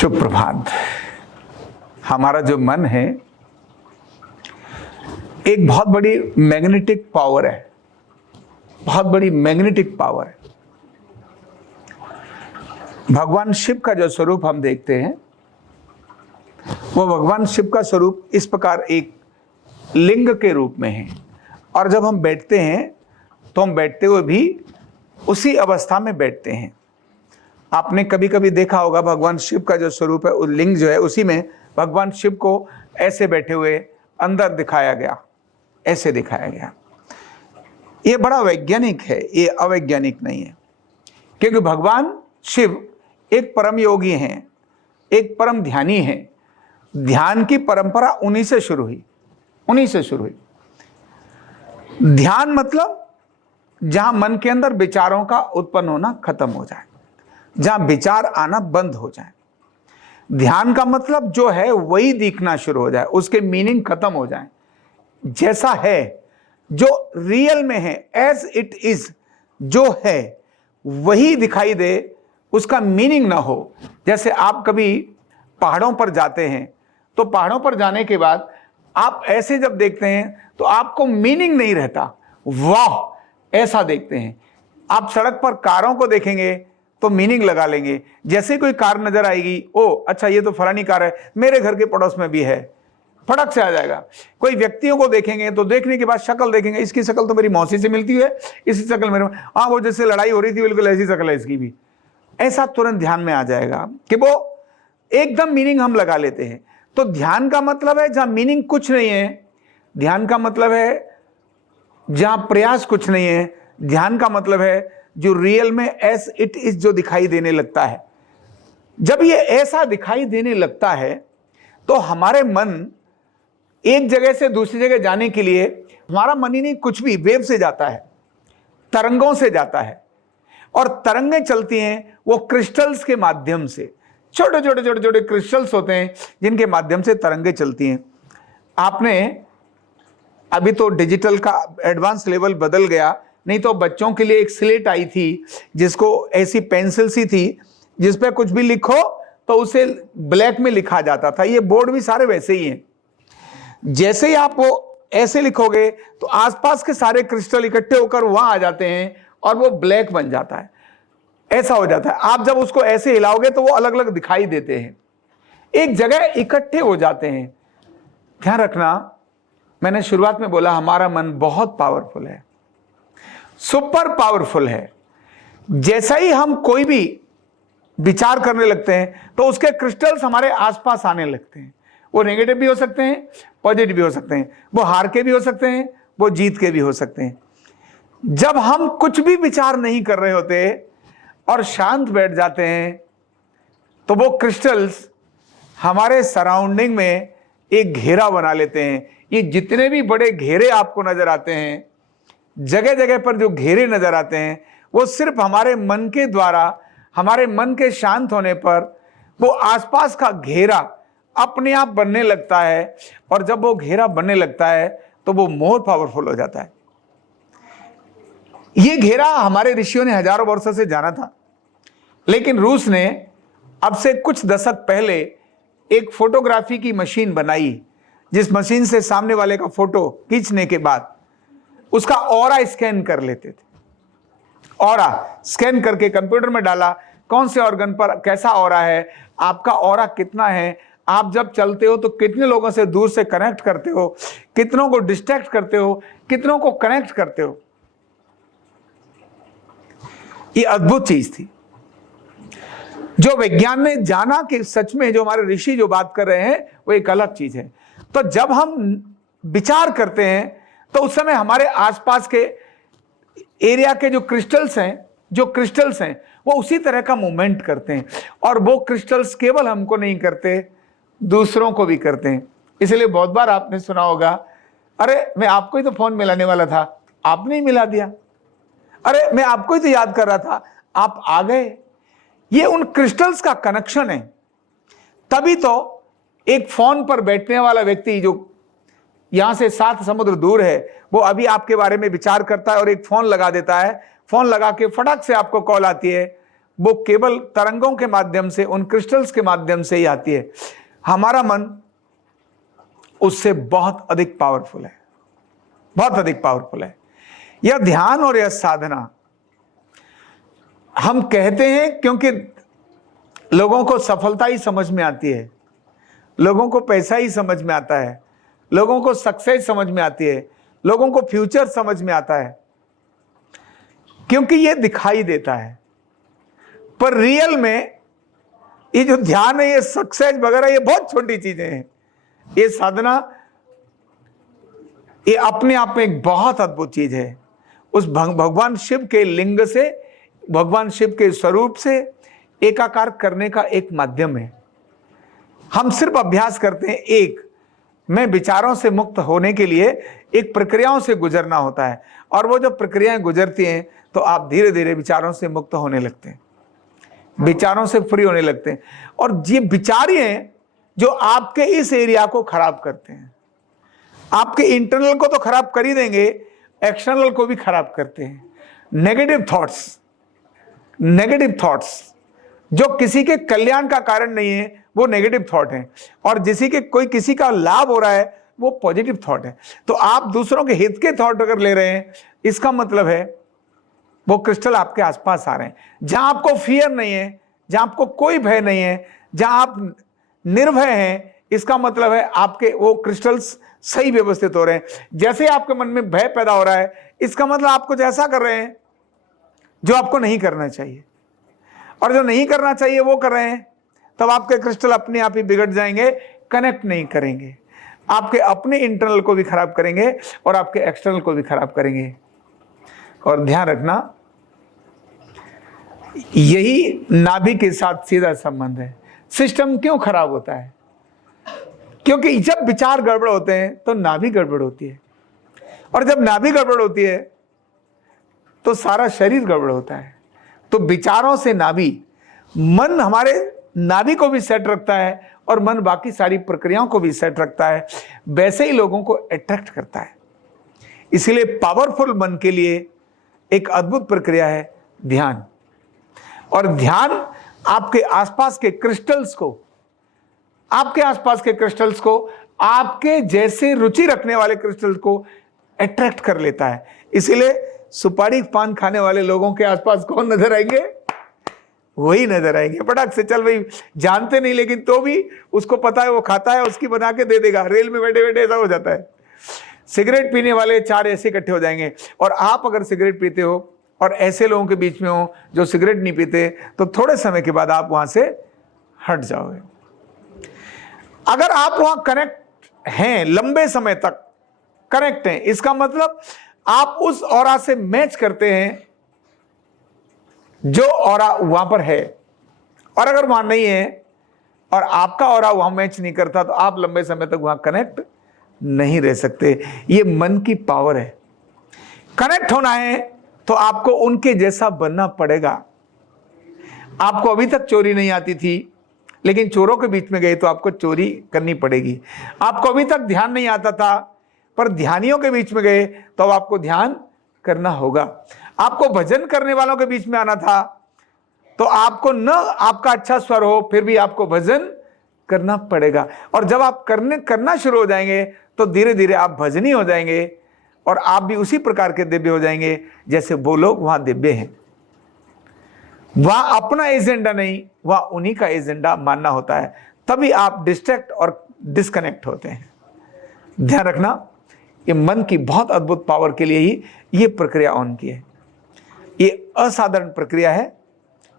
शुभ प्रभात। हमारा जो मन है एक बहुत बड़ी मैग्नेटिक पावर है, बहुत बड़ी मैग्नेटिक पावर है। भगवान शिव का जो स्वरूप हम देखते हैं वो भगवान शिव का स्वरूप इस प्रकार एक लिंग के रूप में है, और जब हम बैठते हैं तो हम बैठते हुए भी उसी अवस्था में बैठते हैं। आपने कभी कभी देखा होगा भगवान शिव का जो स्वरूप है, लिंग जो है, उसी में भगवान शिव को ऐसे बैठे हुए अंदर दिखाया गया, ऐसे दिखाया गया। ये बड़ा वैज्ञानिक है, ये अवैज्ञानिक नहीं है, क्योंकि भगवान शिव एक परम योगी हैं, एक परम ध्यानी हैं। ध्यान की परंपरा उन्हीं से शुरू हुई, उन्हीं से शुरू हुई। ध्यान मतलब जहां मन के अंदर विचारों का उत्पन्न होना खत्म हो जाए, जहां विचार आना बंद हो जाए। ध्यान का मतलब जो है वही दिखना शुरू हो जाए, उसके मीनिंग खत्म हो जाए। जैसा है, जो रियल में है, एज इट इज, जो है वही दिखाई दे, उसका मीनिंग ना हो। जैसे आप कभी पहाड़ों पर जाते हैं तो पहाड़ों पर जाने के बाद आप ऐसे जब देखते हैं तो आपको मीनिंग नहीं रहता, वाह ऐसा देखते हैं। आप सड़क पर कारों को देखेंगे तो मीनिंग लगा लेंगे। जैसे कोई कार नजर आएगी, ओ अच्छा ये तो फलानी कार है, मेरे घर के पड़ोस में भी है, फटक से आ जाएगा। कोई व्यक्तियों को देखेंगे तो देखने के बाद शक्ल देखेंगे, इसकी शक्ल तो मेरी मौसी से मिलती है, इसकी शक्ल मेरे, हाँ वो जैसे लड़ाई हो रही थी बिल्कुल ऐसी शक्ल है इसकी भी। ऐसा तुरंत ध्यान में आ जाएगा कि वो एकदम मीनिंग हम लगा लेते हैं। तो ध्यान का मतलब है जहां मीनिंग कुछ नहीं है, ध्यान का मतलब है जहां प्रयास कुछ नहीं है, ध्यान का मतलब है जो रियल में एज इट इज जो दिखाई देने लगता है। जब ये ऐसा दिखाई देने लगता है तो हमारे मन एक जगह से दूसरी जगह जाने के लिए, हमारा मन ही नहीं कुछ भी वेव से जाता है, तरंगों से जाता है। और तरंगें चलती हैं वो क्रिस्टल्स के माध्यम से, छोटे छोटे छोटे छोटे क्रिस्टल्स होते हैं जिनके माध्यम से तरंगें चलती हैं। आपने अभी तो डिजिटल का एडवांस लेवल बदल गया, नहीं तो बच्चों के लिए एक स्लेट आई थी जिसको ऐसी पेंसिल सी थी जिस पे कुछ भी लिखो तो उसे ब्लैक में लिखा जाता था। ये बोर्ड भी सारे वैसे ही हैं। जैसे ही आप वो ऐसे लिखोगे तो आसपास के सारे क्रिस्टल इकट्ठे होकर वहां आ जाते हैं और वो ब्लैक बन जाता है, ऐसा हो जाता है। आप जब उसको ऐसे हिलाओगे तो वो अलग अलग दिखाई देते हैं, एक जगह इकट्ठे हो जाते हैं। ध्यान रखना, मैंने शुरुआत में बोला हमारा मन बहुत पावरफुल है, सुपर पावरफुल है। जैसा ही हम कोई भी विचार करने लगते हैं तो उसके क्रिस्टल्स हमारे आसपास आने लगते हैं। वो नेगेटिव भी हो सकते हैं, पॉजिटिव भी हो सकते हैं, वो हार के भी हो सकते हैं, वो जीत के भी हो सकते हैं। जब हम कुछ भी विचार नहीं कर रहे होते और शांत बैठ जाते हैं तो वो क्रिस्टल्स हमारे सराउंडिंग में एक घेरा बना लेते हैं। ये जितने भी बड़े घेरे आपको नजर आते हैं, जगह जगह पर जो घेरे नजर आते हैं, वो सिर्फ हमारे मन के द्वारा, हमारे मन के शांत होने पर वो आसपास का घेरा अपने आप बनने लगता है। और जब वो घेरा बनने लगता है तो वो मोर पावरफुल हो जाता है। ये घेरा हमारे ऋषियों ने हजारों वर्षों से जाना था, लेकिन रूस ने अब से कुछ दशक पहले एक फोटोग्राफी की मशीन बनाई, जिस मशीन से सामने वाले का फोटो खींचने के बाद उसका ऑरा स्कैन कर लेते थे। ऑरा स्कैन करके कंप्यूटर में डाला, कौन से ऑर्गन पर कैसा ऑरा है, आपका ऑरा कितना है, आप जब चलते हो तो कितने लोगों से दूर से कनेक्ट करते हो, कितनों को डिस्ट्रैक्ट करते हो, कितनों को कनेक्ट करते हो। ये अद्भुत चीज थी जो विज्ञान ने जाना कि सच में जो हमारे ऋषि जो बात कर रहे हैं वो एक अलग चीज है। तो जब हम विचार करते हैं तो उस समय हमारे आसपास के एरिया के जो क्रिस्टल्स हैं वो उसी तरह का मूवमेंट करते हैं। और वो क्रिस्टल्स केवल हमको नहीं करते, दूसरों को भी करते हैं। इसलिए बहुत बार आपने सुना होगा, अरे मैं आपको ही तो फोन मिलाने वाला था, आपने ही मिला दिया, अरे मैं आपको ही तो याद कर रहा था, आप आ गए। ये उन क्रिस्टल्स का कनेक्शन है। तभी तो एक फोन पर बैठने वाला व्यक्ति जो यहां से 7 समुद्र दूर है, वो अभी आपके बारे में विचार करता है और एक फोन लगा देता है, फोन लगा के फटाक से आपको कॉल आती है, वो केवल तरंगों के माध्यम से, उन क्रिस्टल्स के माध्यम से ही आती है। हमारा मन उससे बहुत अधिक पावरफुल है, बहुत अधिक पावरफुल है। यह ध्यान और यह साधना हम कहते हैं क्योंकि लोगों को सफलता ही समझ में आती है, लोगों को पैसा ही समझ में आता है, लोगों को सक्सेस समझ में आती है, लोगों को फ्यूचर समझ में आता है, क्योंकि यह दिखाई देता है। पर रियल में ये जो ध्यान है, ये सक्सेस वगैरह, ये बहुत छोटी चीजें हैं। ये साधना, ये अपने आप में एक बहुत अद्भुत चीज है। उस भगवान शिव के लिंग से, भगवान शिव के स्वरूप से एकाकार करने का एक माध्यम है। हम सिर्फ अभ्यास करते हैं। एक में विचारों से मुक्त होने के लिए एक प्रक्रियाओं से गुजरना होता है, और वो जो प्रक्रियाएं गुजरती हैं तो आप धीरे धीरे विचारों से मुक्त होने लगते हैं, विचारों से फ्री होने लगते हैं। और ये विचार ही हैं जो आपके इस एरिया को खराब करते हैं। आपके इंटरनल को तो खराब कर ही देंगे, एक्सटर्नल को भी खराब करते हैं। नेगेटिव थॉट्स जो किसी के कल्याण का कारण नहीं है, वो नेगेटिव थॉट है। और कोई किसी का लाभ हो रहा है, वो पॉजिटिव थॉट है। तो आप दूसरों के हित के थॉट अगर ले रहे हैं, इसका मतलब है वो क्रिस्टल आपके आसपास आ रहे हैं। जहां आपको फियर नहीं है, जहां आपको कोई भय नहीं है, जहां आप निर्भय हैं, इसका मतलब है आपके वो क्रिस्टल्स सही व्यवस्थित हो रहे हैं। जैसे आपके मन में भय पैदा हो रहा है, इसका मतलब आप कुछ ऐसा कर रहे हैं जो आपको नहीं करना चाहिए, और जो नहीं करना चाहिए वो कर रहे हैं। तब आपके क्रिस्टल अपने आप ही बिगड़ जाएंगे, कनेक्ट नहीं करेंगे, आपके अपने इंटरनल को भी खराब करेंगे और आपके एक्सटर्नल को भी खराब करेंगे। और ध्यान रखना, यही नाभि के साथ सीधा संबंध है। सिस्टम क्यों खराब होता है? क्योंकि जब विचार गड़बड़ होते हैं तो नाभि गड़बड़ होती है, और जब नाभि गड़बड़ होती है तो सारा शरीर गड़बड़ होता है। तो विचारों से नाभि, मन हमारे नाभि को भी सेट रखता है, और मन बाकी सारी प्रक्रियाओं को भी सेट रखता है। वैसे ही लोगों को अट्रैक्ट करता है। इसलिए पावरफुल मन के लिए एक अद्भुत प्रक्रिया है ध्यान। और ध्यान आपके आसपास के क्रिस्टल्स को, आपके जैसे रुचि रखने वाले क्रिस्टल्स को अट्रैक्ट कर लेता है। इसीलिए सुपारी पान खाने वाले लोगों के आसपास कौन नजर आएंगे? वही नजर आएंगे। पटाख से, चल भाई, जानते नहीं लेकिन तो भी उसको पता है, वो खाता है, उसकी बना के दे देगा। रेल में बैठे बैठे ऐसा हो जाता है। सिगरेट पीने वाले 4 ऐसे इकट्ठे हो जाएंगे। और आप अगर सिगरेट पीते हो और ऐसे लोगों के बीच में हो जो सिगरेट नहीं पीते, तो थोड़े समय के बाद आप वहां से हट जाओगे। अगर आप वहां कनेक्ट हैं, लंबे समय तक कनेक्ट हैं, इसका मतलब आप उस ऑरा से मैच करते हैं जो ऑरा वहां पर है। और अगर वहां नहीं है और आपका ऑरा वहां मैच नहीं करता, तो आप लंबे समय तक वहां कनेक्ट नहीं रह सकते। ये मन की पावर है। कनेक्ट होना है तो आपको उनके जैसा बनना पड़ेगा। आपको अभी तक चोरी नहीं आती थी, लेकिन चोरों के बीच में गए तो आपको चोरी करनी पड़ेगी। आपको अभी तक ध्यान नहीं आता था, पर ध्यानियों के बीच में गए तो अब आपको ध्यान करना होगा। आपको भजन करने वालों के बीच में आना था, तो आपको न आपका अच्छा स्वर हो, फिर भी आपको भजन करना पड़ेगा। और जब आप करना शुरू हो जाएंगे तो धीरे धीरे आप भजनी हो जाएंगे, और आप भी उसी प्रकार के दिव्य हो जाएंगे जैसे वो लोग वहां दिव्य हैं। वहां अपना एजेंडा नहीं, वहां उन्हीं का एजेंडा मानना होता है। तभी आप डिस्ट्रैक्ट और डिस्कनेक्ट होते हैं। ध्यान रखना, ये मन की बहुत अद्भुत पावर के लिए ही ये प्रक्रिया ऑन की है। ये असाधारण प्रक्रिया है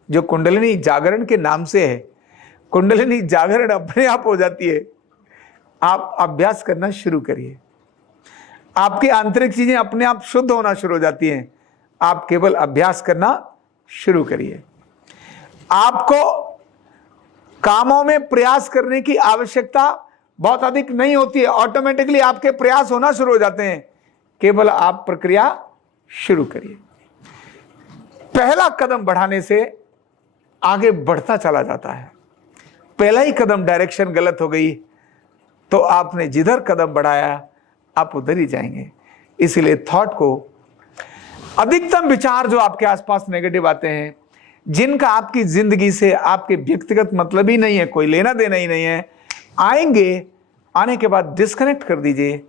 जो कुंडलिनी जागरण के नाम से है। कुंडलिनी जागरण अपने आप हो जाती है। आप अभ्यास करना शुरू करिए, आपकी आंतरिक चीजें अपने आप शुद्ध होना शुरू हो जाती हैं। आप केवल अभ्यास करना शुरू करिए। आपको कामों में प्रयास करने की आवश्यकता बहुत अधिक नहीं होती है, ऑटोमेटिकली आपके प्रयास होना शुरू हो जाते हैं। केवल आप प्रक्रिया शुरू करिए। पहला कदम बढ़ाने से आगे बढ़ता चला जाता है। पहला ही कदम डायरेक्शन गलत हो गई तो आपने जिधर कदम बढ़ाया आप उधर ही जाएंगे। इसीलिए थॉट को, अधिकतम विचार जो आपके आसपास नेगेटिव आते हैं, जिनका आपकी जिंदगी से आपके व्यक्तिगत मतलब ही नहीं है, कोई लेना देना ही नहीं है, आएंगे, आने के बाद डिस्कनेक्ट कर दीजिए।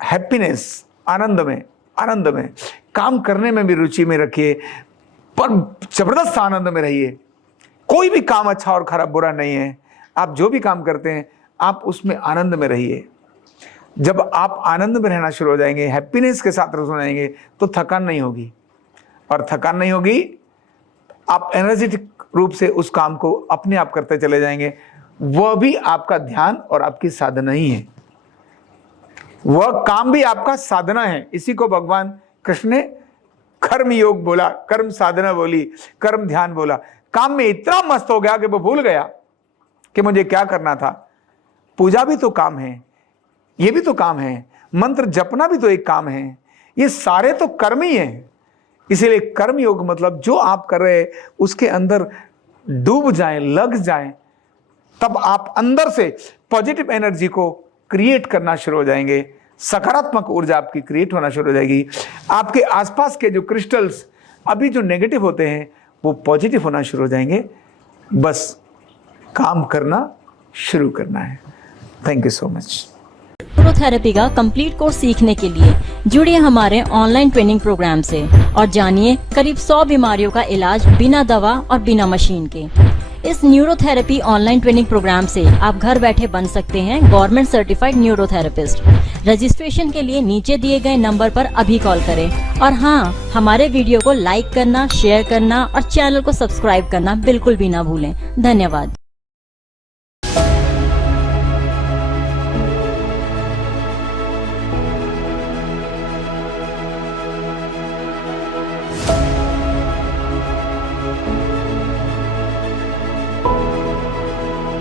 हैप्पीनेस, आनंद में काम करने में भी रुचि में रखिए, पर जबरदस्त आनंद में रहिए। कोई भी काम अच्छा और खराब बुरा नहीं है, आप जो भी काम करते हैं आप उसमें आनंद में रहिए। जब आप आनंद में रहना शुरू हो जाएंगे, हैप्पीनेस के साथ हो जाएंगे, तो थकान नहीं होगी, और थकान नहीं होगी, आप एनर्जेटिक रूप से उस काम को अपने आप करते चले जाएंगे। वह भी आपका ध्यान और आपकी साधना ही है, वह काम भी आपका साधना है। इसी को भगवान कृष्ण ने कर्म योग बोला, कर्म साधना बोली, कर्म ध्यान बोला। काम में इतना मस्त हो गया कि वो भूल गया कि मुझे क्या करना था। पूजा भी तो काम है, ये भी तो काम है, मंत्र जपना भी तो एक काम है, ये सारे तो कर्म ही हैं। इसीलिए कर्म योग मतलब जो आप कर रहे हैं उसके अंदर डूब जाएं, लग जाएं, तब आप अंदर से पॉजिटिव एनर्जी को क्रिएट करना शुरू हो जाएंगे। सकारात्मक ऊर्जा आपकी क्रिएट होना शुरू हो जाएगी। आपके आसपास के जो क्रिस्टल्स अभी जो नेगेटिव होते हैं वो पॉजिटिव होना शुरू हो जाएंगे। बस काम करना शुरू करना है। Thank you so much. Neurotherapy का कंप्लीट कोर्स सीखने के लिए जुड़िए हमारे ऑनलाइन ट्रेनिंग प्रोग्राम से और जानिए करीब 100 बीमारियों का इलाज बिना दवा और बिना मशीन के। इस न्यूरोथेरेपी ऑनलाइन ट्रेनिंग प्रोग्राम से आप घर बैठे बन सकते हैं गवर्नमेंट सर्टिफाइड न्यूरोथेरेपिस्ट। रजिस्ट्रेशन के लिए नीचे दिए गए नंबर पर अभी कॉल करें। और हाँ, हमारे वीडियो को लाइक करना, शेयर करना और चैनल को सब्सक्राइब करना बिल्कुल भी ना भूलें। धन्यवाद।